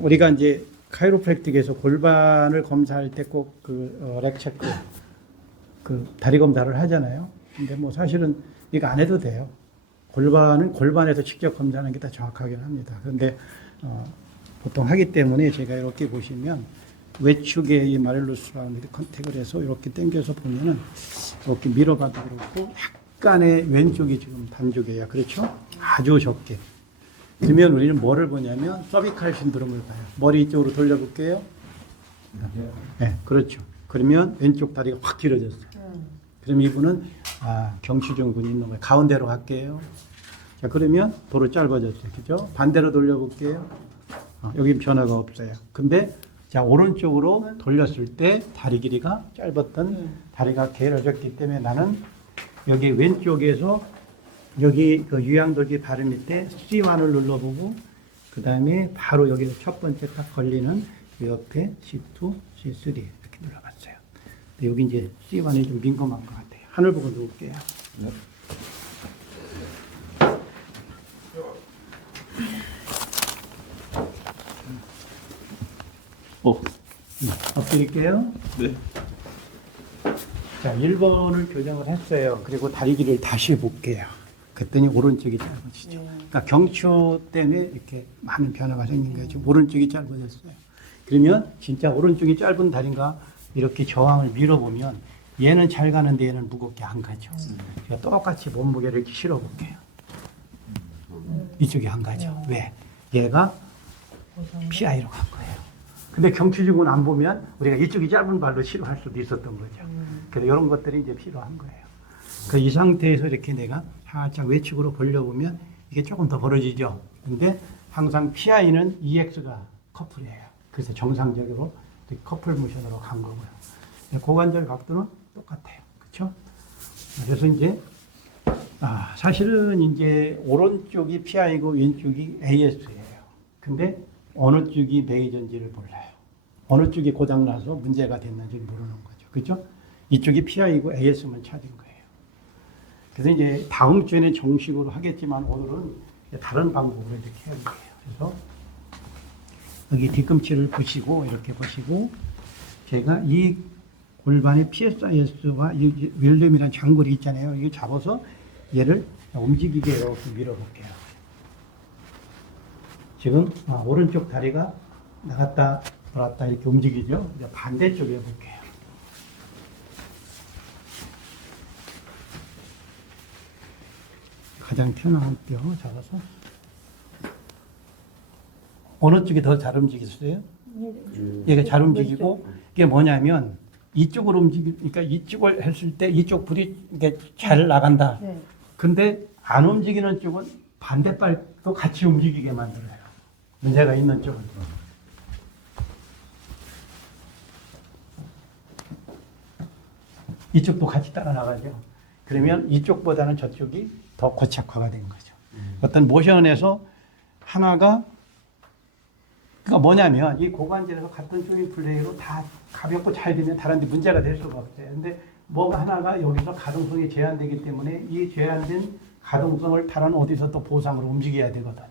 우리가 이제 카이로프랙틱에서 골반을 검사할 때 꼭 렉체크, 다리 검사를 하잖아요. 근데 뭐 사실은 이거 안 해도 돼요. 골반은 골반에서 직접 검사하는 게 더 정확하긴 합니다. 그런데 보통 하기 때문에 제가 이렇게 보시면 외축에 이 마렐루스 라운드 컨택을 해서 이렇게 당겨서 보면은 이렇게 밀어봐도 그렇고 약간의 왼쪽이 지금 단쪽이에요. 그렇죠? 아주 적게. 그러면 우리는 뭐를 보냐면 서비칼 신드롬을 봐요. 머리 이쪽으로 돌려볼게요. 네, 그렇죠. 그러면 왼쪽 다리가 확 길어졌어요. 그럼 이분은 경추증후군이 있는 거예요. 가운데로 갈게요. 자, 그러면 도로 짧아졌어요. 그죠? 반대로 돌려볼게요. 여기 변화가 없어요. 근데 자, 오른쪽으로 돌렸을 때 다리 길이가 짧았던 다리가 길어졌기 때문에 나는 여기 왼쪽에서 여기 그 유양돌기 바로 밑에 C1을 눌러보고 그 다음에 바로 여기 첫 번째 딱 걸리는 이 옆에 C2, C3 이렇게 눌러봤어요. 근데 여기 이제 C1이 좀 민감한 것 같아요. 하늘 보고 누울게요. 네. 엎드릴게요. 네. 자, 1번을 교정을 했어요. 그리고 다리 길이를 다시 볼게요. 그랬더니 오른쪽이 짧아지죠. 그러니까 경추 때문에 이렇게 많은 변화가 생긴 거예요. 지금 오른쪽이 짧아졌어요. 그러면 진짜 오른쪽이 짧은 다리가 이렇게 저항을 밀어보면 얘는 잘 가는데 얘는 무겁게 안 가죠. 제가 똑같이 몸무게를 이렇게 실어볼게요. 이쪽이 안 가죠. 왜? 얘가 PI로 간 거예요. 근데 경추증은 안 보면 우리가 이쪽이 짧은 발로 치료할 수도 있었던 거죠. 그래서 이런 것들이 이제 필요한 거예요. 그 이 상태에서 이렇게 내가 살짝 외측으로 벌려보면 이게 조금 더 벌어지죠. 근데 항상 PI는 EX가 커플이에요. 그래서 정상적으로 커플 모션으로 간 거고요. 고관절 각도는 똑같아요. 그렇죠? 그래서 이제 사실은 이제 오른쪽이 PI고 왼쪽이 AS예요. 근데 어느 쪽이 메이저인지를 몰라요. 어느 쪽이 고장나서 문제가 됐는지 모르는 거죠. 그렇죠? 이쪽이 PI고 AS만 찾은 거예요. 그래서 이제 다음 주에는 정식으로 하겠지만 오늘은 다른 방법으로 이렇게 해야 돼요. 그래서 여기 뒤꿈치를 보시고 이렇게 보시고 제가 이 골반의 PSIS와 이 윌름이라는 장골이 있잖아요. 이거 잡아서 얘를 움직이게 이렇게 밀어볼게요. 지금 오른쪽 다리가 나갔다 돌았다 이렇게 움직이죠. 이제 반대쪽에 볼게요. 가장 튀어나온 뼈 잡아서 어느 쪽이 더 잘 움직였어요? 얘가 잘 움직이고 이게 뭐냐면 이쪽으로 그러니까 이쪽을 했을 때 이쪽 불이 이게 잘 나간다. 근데 안 움직이는 쪽은 반대발도 같이 움직이게 만들어요. 문제가 있는 쪽은. 이쪽도 같이 따라 나가죠. 그러면 이쪽보다는 저쪽이 더 고착화가 된 거죠. 어떤 모션에서 하나가 그러니까 뭐냐면 이 고관절에서 같은 조인 플레이로 다 가볍고 잘 되면 다른 데 문제가 될 수가 없어요. 근데 뭐가 하나가 여기서 가동성이 제한되기 때문에 이 제한된 가동성을 다른 어디서 또 보상으로 움직여야 되거든요.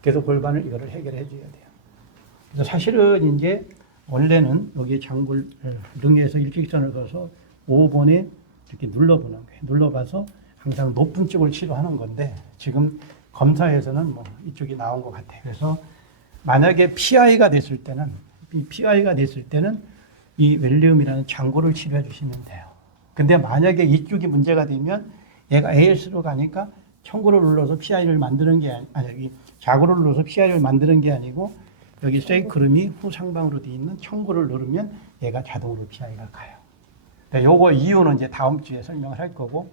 그래서 골반을 이거를 해결해 줘야 돼요. 그래서 사실은 이제 원래는 여기 장골 등에서 일직선을 그어서 5번에 이렇게 눌러보는 거예요. 눌러봐서 항상 높은 쪽을 치료하는 건데 지금 검사에서는 뭐 이쪽이 나온 것 같아요. 그래서 만약에 PI가 됐을 때는 이 웰리움이라는 장골을 치료해 주시면 돼요. 근데 만약에 이쪽이 문제가 되면 얘가 AS로 가니까 청구를 눌러서 PI를 만드는 게 아니 자골을 눌러서 PI를 만드는 게 아니고 여기 세이크름이 후상방으로 되어 있는 청구를 누르면 얘가 자동으로 PI가 가요. 요거 이유는 이제 다음 주에 설명을 할 거고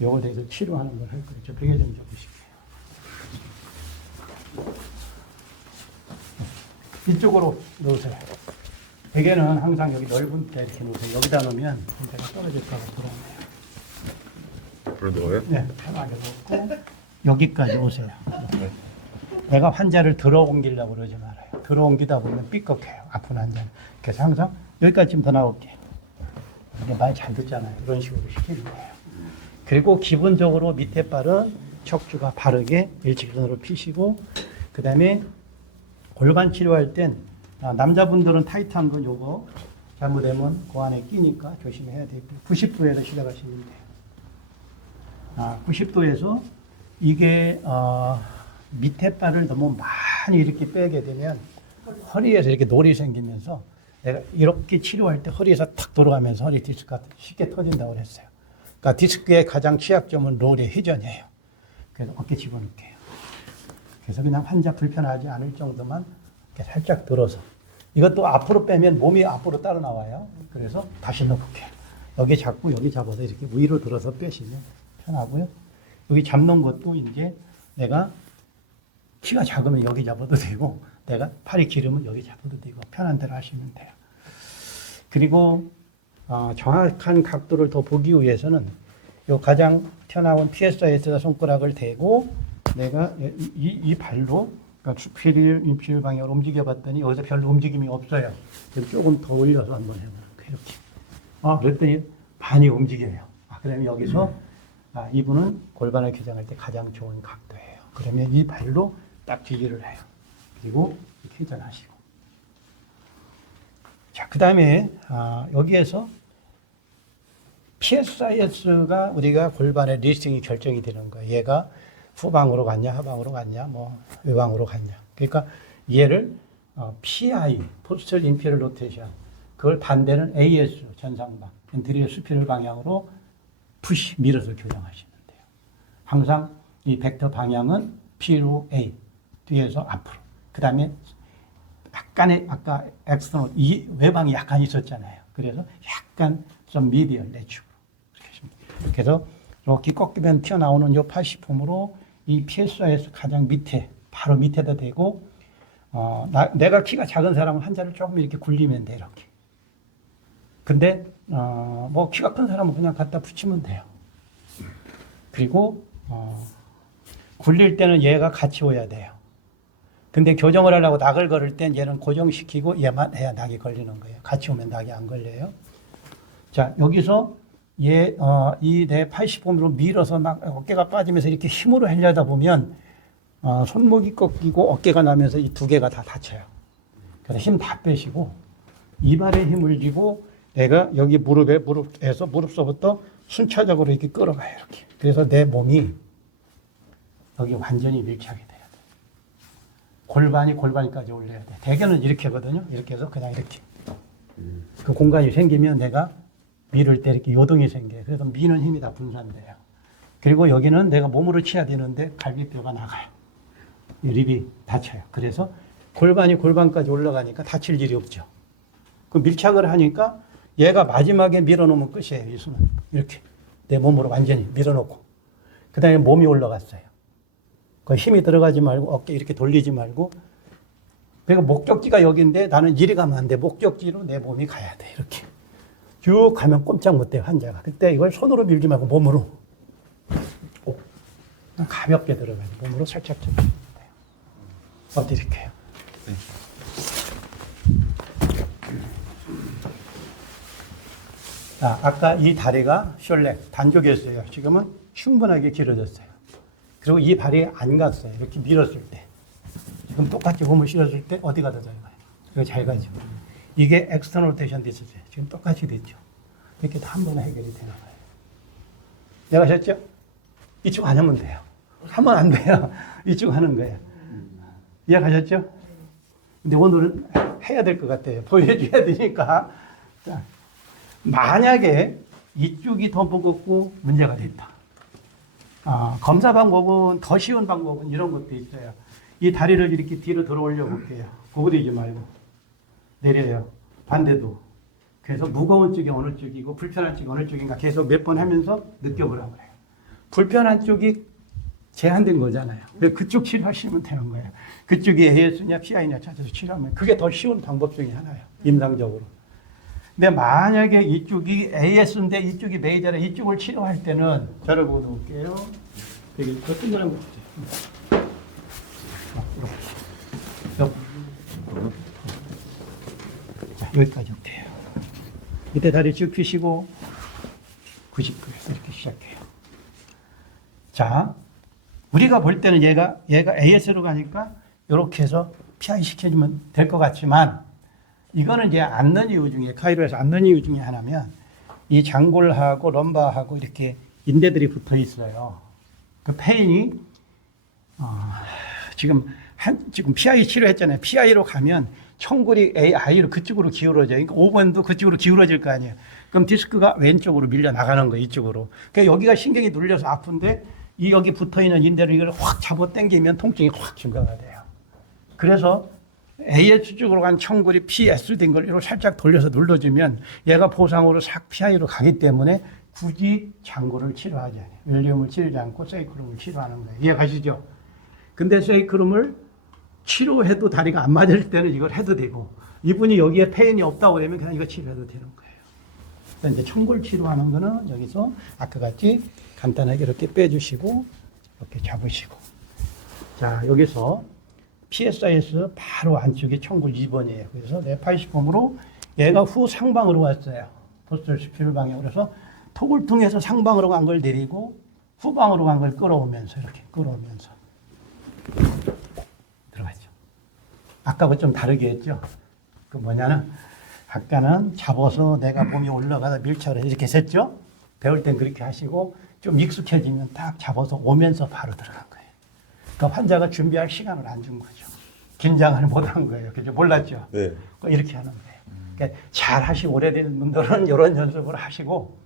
요거에 대해서 치료하는 걸 할 거예요. 저 베개 좀 접으실게요. 이쪽으로 놓으세요. 베개는 항상 여기 넓은 데 이렇게 놓으세요. 여기다 놓으면 베개가 떨어질까봐 불안해요. 앞으로 넣어요? 네, 편하게 놓고 여기까지 오세요. 내가 환자를 들어 옮기려고 그러지 말아요. 들어 옮기다 보면 삐걱해요. 아픈 환자는. 그래서 항상 여기까지 좀 더 나올게요. 이게 말 잘 듣잖아요. 이런 식으로 시키는 거예요. 그리고 기본적으로 밑에 발은 척추가 바르게 일직선으로 피시고 그 다음에 골반 치료할 땐 남자분들은 타이트한 건 요거 잘못되면 그 안에 끼니까 조심해야 되고 90도에서 시작하시면 돼요. 90도에서 이게 밑에 발을 너무 많이 이렇게 빼게 되면 허리에서 이렇게 놀이 생기면서 내가 이렇게 치료할 때 허리에서 탁 돌아가면서 허리 디스크가 쉽게 터진다고 그랬어요. 그러니까 디스크의 가장 취약점은 롤의 회전이에요. 그래서 어깨 집어넣게요. 그래서 그냥 환자 불편하지 않을 정도만 이렇게 살짝 들어서 이것도 앞으로 빼면 몸이 앞으로 따라 나와요. 그래서 다시 넣을게요. 여기 잡고 여기 잡아서 이렇게 위로 들어서 빼시면 편하고요. 여기 잡는 것도 이제 내가 키가 작으면 여기 잡아도 되고 내가 팔이 길으면 여기 잡아도 되고 편한 대로 하시면 돼요. 그리고 정확한 각도를 더 보기 위해서는 요 가장 튀어나온 PSI에다 손가락을 대고 내가 이 발로 그러니까 수필, 인필 방향으로 움직여 봤더니 여기서 별로 움직임이 없어요. 그럼 조금 더 올려서 한번 해볼게요. 이렇게. 그랬더니 반이 움직여요. 그러면 여기서 이분은 골반을 교정할 때 가장 좋은 각도예요. 그러면 이 발로 딱 지지를 해요. 그리고 이렇게 회전하시고. 자, 그 다음에 여기에서 PSIS가 우리가 골반의 리스팅이 결정이 되는 거예요. 얘가 후방으로 갔냐, 하방으로 갔냐, 뭐 외방으로 갔냐. 그러니까 얘를 PI, 포스트 인피리어 로테이션, 그걸 반대는 AS, 전상방, 인테리어 수피럴 방향으로 푸시, 밀어서 교정하시면 돼요. 항상 이 벡터 방향은 P로 A, 뒤에서 앞으로. 그 다음에 약간의 아까 엑스터널, 이 외방이 약간 있었잖아요. 그래서 약간 좀 미디얼 내축으로 이렇게 하시면 돼요. 그래서 이렇게 꺾이면 튀어나오는 이 80폼으로 이 PSI에서 가장 밑에, 바로 밑에다 대고, 내가 키가 작은 사람은 환자를 조금 이렇게 굴리면 돼, 이렇게. 근데, 뭐, 키가 큰 사람은 그냥 갖다 붙이면 돼요. 그리고, 굴릴 때는 얘가 같이 오야 돼요. 근데 교정을 하려고 낙을 걸을 땐 얘는 고정시키고 얘만 해야 낙이 걸리는 거예요. 같이 오면 낙이 안 걸려요. 자, 여기서 이 내 80폼으로 밀어서 막 어깨가 빠지면서 이렇게 힘으로 하려다 보면 손목이 꺾이고 어깨가 나면서 이 두 개가 다 다쳐요. 그래서 힘 다 빼시고 이발에 힘을 주고 내가 여기 무릎에서 무릎서부터 순차적으로 이렇게 끌어가요. 이렇게. 그래서 내 몸이 여기 완전히 밀착이 돼야 돼. 골반까지 올려야 돼. 대개는 이렇게 하거든요. 이렇게 해서 그냥 이렇게. 그 공간이 생기면 내가 밀을 때 이렇게 요동이 생겨요. 그래서 미는 힘이 다 분산돼요. 그리고 여기는 내가 몸으로 치야 되는데 갈비뼈가 나가요. 이 립이 다쳐요. 그래서 골반까지 올라가니까 다칠 일이 없죠. 그 밀착을 하니까 얘가 마지막에 밀어놓으면 끝이에요. 이 손은. 이렇게. 내 몸으로 완전히 밀어놓고. 그 다음에 몸이 올라갔어요. 그 힘이 들어가지 말고 어깨 이렇게 돌리지 말고. 그러니까 목적지가 여기인데 나는 이리 가면 안 돼. 목적지로 내 몸이 가야 돼. 이렇게. 쭉 가면 꼼짝 못 돼요, 환자가. 그때 이걸 손으로 밀지 말고 몸으로. 가볍게 들어가요. 몸으로 살짝 잡으면 돼요. 어디 이렇게 해요. 네. 자, 아까 이 다리가 숄렉, 단족이었어요. 지금은 충분하게 길어졌어요. 그리고 이 발이 안 갔어요. 이렇게 밀었을 때. 지금 똑같이 몸을 실었을 때 어디가 더 잘 가요? 이거 잘 가죠. 이게 엑스터널 로테이션 디스크예요. 지금 똑같이 됐죠. 이렇게 한 번에 해결이 되는 거예요. 이해가셨죠? 이쪽 안 하면 돼요. 하면 안 돼요. 이쪽 하는 거예요. 이해가셨죠? 근데 오늘은 해야 될 것 같아요. 보여줘야 되니까. 자, 만약에 이쪽이 더 무겁고 문제가 됐다. 검사 방법은 더 쉬운 방법은 이런 것도 있어요. 이 다리를 이렇게 뒤로 들어 올려 볼게요. 구부리지 말고. 내려요. 반대도. 그래서 무거운 쪽이 어느 쪽이고 불편한 쪽이 어느 쪽인가 계속 몇 번 하면서 느껴보라고 그래요. 불편한 쪽이 제한된 거잖아요. 그쪽 치료하시면 되는 거예요. 그쪽이 AS냐 PI냐 찾아서 치료하면 그게 더 쉬운 방법 중에 하나예요. 임상적으로. 근데 만약에 이쪽이 AS인데 이쪽이 메이저라 이쪽을 치료할 때는 저를 보도 볼게요. 여기 더 뜬금한 거 주세요. 자, 여기까지 올게요. 이때 다리 쭉 펴시고 90도에서 이렇게 시작해요. 자, 우리가 볼 때는 얘가 AS로 가니까 이렇게 해서 PI 시켜주면 될 것 같지만 이거는 이제 앉는 이유 중에 카이로에서 앉는 이유 중에 하나면 이 장골하고 럼바하고 이렇게 인대들이 붙어 있어요. 그 페인이 지금 PI 치료했잖아요. PI로 가면 청골이 AI로 그쪽으로 기울어져요. 그러니까 5번도 그쪽으로 기울어질 거 아니에요. 그럼 디스크가 왼쪽으로 밀려 나가는 거예요. 이쪽으로. 그러니까 여기가 신경이 눌려서 아픈데 이 여기 붙어 있는 인대를 이걸 확 잡아 당기면 통증이 확 증가가 돼요. 그래서 AS 쪽으로 간 청골이 PS 된 걸 이렇게 살짝 돌려서 눌러주면 얘가 보상으로 싹 PI로 가기 때문에 굳이 장골을 치료하지 않아요. 웰리움을 치료하지 않고 세이크룸을 치료하는 거예요. 이해가시죠? 근데 세이크룸을 치료해도 다리가 안 맞을 때는 이걸 해도 되고 이분이 여기에 페인이 없다고 그러면 그냥 이거 치료해도 되는 거예요. 그래서 이제 청골 치료하는 거는 여기서 아까 같이 간단하게 이렇게 빼주시고 이렇게 잡으시고 자 여기서 PSIS 바로 안쪽에 청골 2번이에요. 그래서 내 80홈으로 얘가 후 상방으로 왔어요. 포스터 스피럴 방향. 그래서 톡을 통해서 상방으로 간 걸 내리고 후방으로 간 걸 끌어오면서 이렇게 끌어오면서 들어갔죠. 아까하고 좀 다르게 했죠. 그 뭐냐면 아까는 잡아서 내가 몸이 올라가서 밀착을 이렇게 했죠. 배울 땐 그렇게 하시고 좀 익숙해지면 딱 잡아서 오면서 바로 들어간 거예요. 그러니까 환자가 준비할 시간을 안 준 거죠. 긴장을 못한 거예요. 그죠? 몰랐죠? 네. 이렇게 하는 거예요. 그러니까 잘 하시고 오래된 분들은 이런 연습을 하시고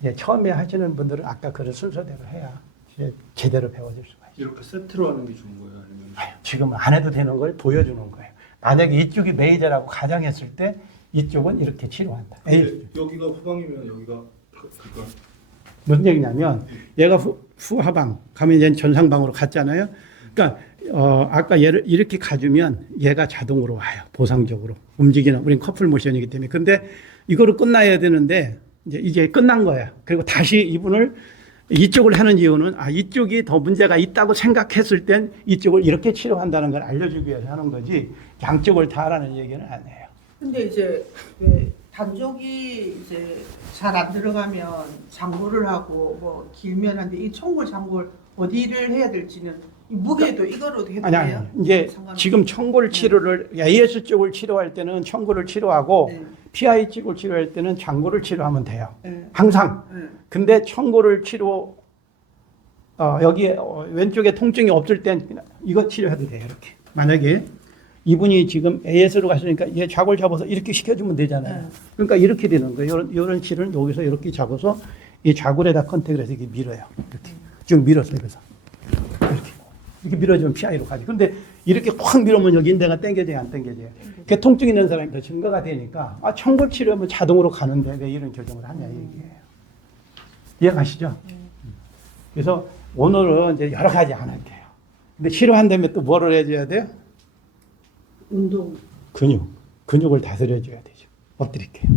이제 처음에 하시는 분들은 아까 그 순서대로 해야 이제 제대로 배워질 수가 있어요. 이렇게 세트로 하는 게 좋은 거예요? 아니면 지금 안 해도 되는 걸 보여주는 거예요. 만약에 이쪽이 메이저라고 가정했을 때 이쪽은 이렇게 치료한다. 여기가 후방이면 여기가 그거 무슨 얘기냐면 얘가 후하방 가면 얘는 전상방으로 갔잖아요. 그러니까 아까 얘를 이렇게 가주면 얘가 자동으로 와요. 보상적으로 움직이는 우린 커플 모션이기 때문에. 근데 이거를 끝나야 되는데 이제 끝난 거예요. 그리고 다시 이분을 이쪽을 하는 이유는 이쪽이 더 문제가 있다고 생각했을 땐 이쪽을 이렇게 치료한다는 걸 알려주기 위해서 하는 거지 양쪽을 다 하라는 얘기는 아니에요. 근데 이제 왜 단족이 이제 잘 안 들어가면 장골을 하고 뭐 길면 한데 이 청골 장골 어디를 해야 될지는 이 무게도 이거로 해도 아니 돼요? 이제 상관없어요? 지금 청골 치료를 AS 쪽을 치료할 때는 청골을 치료하고 네. PI 쪽을 치료할 때는 장골을 치료하면 돼요. 네. 항상. 네. 근데 청골을 치료 여기에 왼쪽에 통증이 없을 땐 이거 치료해도 돼요. 이렇게. 만약에 이분이 지금 AS로 가시니까 얘 좌골 잡아서 이렇게 시켜주면 되잖아요. 네. 그러니까 이렇게 되는 거예요. 이런 치료는 여기서 이렇게 잡아서 이 좌골에다 컨택을 해서 이렇게 밀어요. 이렇게. 지금 밀었어요. 그래서 이렇게 밀어주면 PI로 가지. 근데 이렇게 확 밀으면 여기 인대가 당겨져요, 안 당겨져요? 그 통증 있는 사람이 더 증가가 되니까 청골 치료하면 자동으로 가는데 왜 이런 결정을 하냐 얘기예요. 이해가시죠? 그래서 오늘은 이제 여러 가지 안 할게요. 근데 치료한 다음에 또 뭐를 해줘야 돼요? 운동. 근육을 다스려줘야 되죠. 엎드릴게요.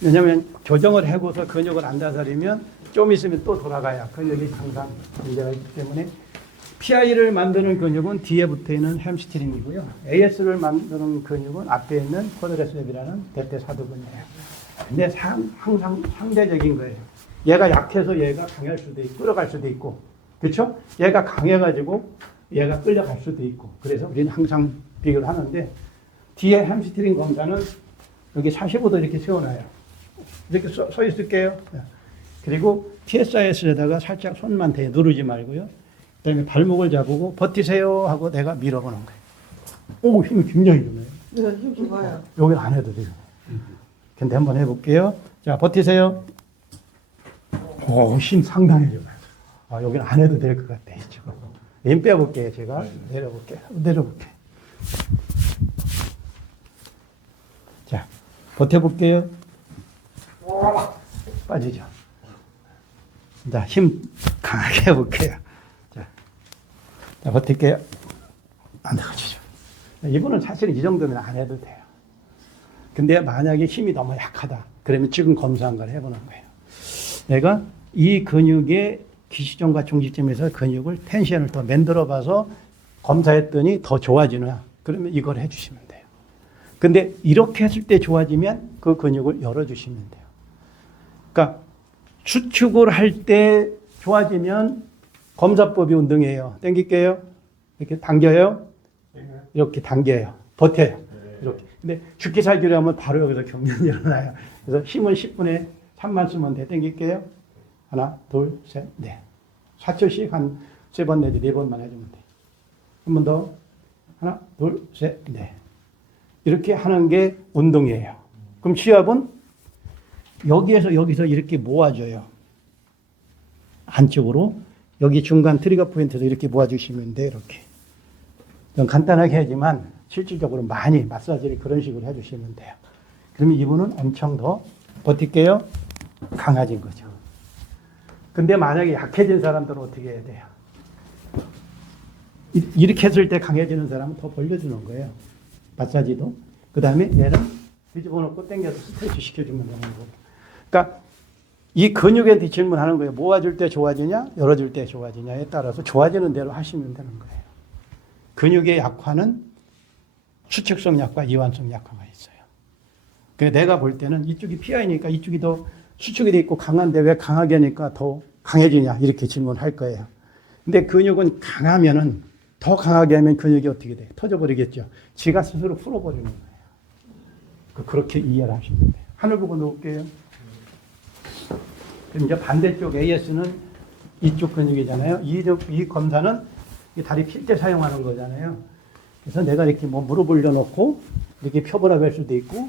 왜냐하면 교정을 하고서 근육을 안 다스리면 좀 있으면 또 돌아가야 근육이 항상 문제가 있기 때문에 PI를 만드는 근육은 뒤에 붙어 있는 햄스트링이고요. AS를 만드는 근육은 앞에 있는 쿼드레셉이라는 대퇴사두근이에요. 근데 항상 상대적인 거예요. 얘가 약해서 얘가 강할 수도 있고 끌어갈 수도 있고, 그렇죠? 얘가 강해가지고 얘가 끌려갈 수도 있고. 그래서 우리는 항상 비교를 하는데 뒤에 햄스트링 검사는 여기 45도 이렇게 세워놔요. 이렇게 서 있을게요. 그리고 PSIS에다가 살짝 손만 대 누르지 말고요. 그다음에 발목을 잡고 버티세요 하고 내가 밀어보는 거예요. 오, 힘이 굉장히 좋네요. 네, 힘 좋아요. 여기는 안 해도 돼요. 근데 한번 해볼게요. 자, 버티세요. 오, 힘 상당히 좋아요. 여기는 안 해도 될 것 같아요. 힘 빼볼게요. 제가 내려볼게요. 내려볼게요. 자, 버텨볼게요. 빠지죠. 자, 힘 강하게 해볼게요. 자, 버틸게요. 안 나가지죠. 이분은 사실은 이 정도면 안 해도 돼요. 근데 만약에 힘이 너무 약하다. 그러면 지금 검사한 걸 해보는 거예요. 내가 이 근육의 기시점과 중지점에서 근육을 텐션을 더 만들어 봐서 검사했더니 더 좋아지나? 그러면 이걸 해주시면 돼요. 근데 이렇게 했을 때 좋아지면 그 근육을 열어주시면 돼요. 그러니까 수축을 할 때 좋아지면 검사법이 운동이에요. 당길게요. 이렇게 당겨요. 이렇게 당겨요. 버텨요. 이렇게. 근데 죽기 살기로 하면 바로 여기서 경련이 일어나요. 그래서 힘은 10분에 3만 쓰면 돼. 당길게요. 하나, 둘, 셋, 넷. 4초씩 한 3번 내지 4번만 해주면 돼. 한 번 더. 하나, 둘, 셋, 넷. 이렇게 하는 게 운동이에요. 그럼 시합은 여기서 이렇게 모아줘요. 안쪽으로. 여기 중간 트리거 포인트에서 이렇게 모아주시면 돼. 이렇게. 좀 간단하게 하지만 실질적으로 많이 마사지를 그런 식으로 해주시면 돼요. 그러면 이분은 엄청 더 버틸게요. 강해진 거죠. 근데 만약에 약해진 사람들은 어떻게 해야 돼요? 이렇게 했을 때 강해지는 사람은 더 벌려주는 거예요. 마사지도. 그 다음에 얘는 뒤집어 놓고 당겨서 스트레치 시켜주면 되는 거고. 그러니까 이 근육에 질문하는 거예요. 모아줄 때 좋아지냐, 열어줄 때 좋아지냐에 따라서 좋아지는 대로 하시면 되는 거예요. 근육의 약화는 수축성 약화, 이완성 약화가 있어요. 그래서 내가 볼 때는 이쪽이 PI니까 이쪽이 더 수축이 돼 있고 강한데 왜 강하게 하니까 더 강해지냐 이렇게 질문할 거예요. 근데 근육은 강하면은 더 강하게 하면 근육이 어떻게 돼요? 터져버리겠죠. 지가 스스로 풀어버리는 거예요. 그렇게 이해를 하시면 돼요. 하늘 보고 놓을게요. 그럼 이제 반대쪽 AS는 이쪽 근육이잖아요. 이 검사는 이 다리 필 때 사용하는 거잖아요. 그래서 내가 이렇게 뭐 무릎 올려놓고 이렇게 펴보라고 할 수도 있고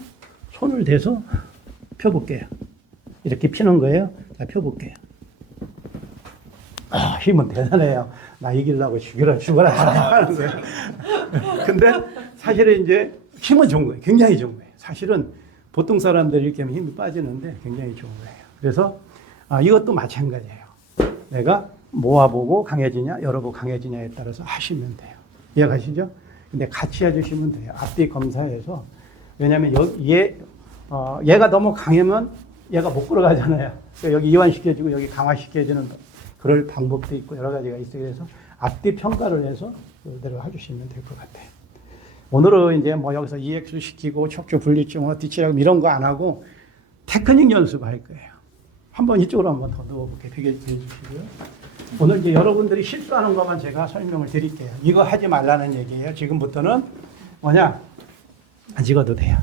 손을 대서 펴볼게요. 이렇게 피는 거예요. 자, 펴볼게요. 아, 힘은 대단해요. 나 이기려고 죽어라 하는 거예요. 근데 사실은 이제 힘은 좋은 거예요. 굉장히 좋은 거예요. 사실은 보통 사람들이 이렇게 하면 힘이 빠지는데 굉장히 좋은 거예요. 그래서 이것도 마찬가지예요. 내가 모아보고 강해지냐, 열어보고 강해지냐에 따라서 하시면 돼요. 이해가시죠? 근데 같이 해주시면 돼요. 앞뒤 검사에서. 왜냐하면 얘가 너무 강하면 얘가 못 걸어가잖아요. 그러니까 여기 이완시켜주고 여기 강화시켜주는 그럴 방법도 있고 여러 가지가 있어요. 그래서 앞뒤 평가를 해서 그대로 해주시면 될 것 같아요. 오늘은 이제 뭐 여기서 EX 시키고 척추 분리증, 뒤치라고 이런 거 안 하고 테크닉 연습할 거예요. 한번 이쪽으로 한번 더 누워볼게요. 베개 주시고요. 오늘 이제 여러분들이 실수하는 것만 제가 설명을 드릴게요. 이거 하지 말라는 얘기예요. 지금부터는 뭐냐? 안 찍어도 돼요.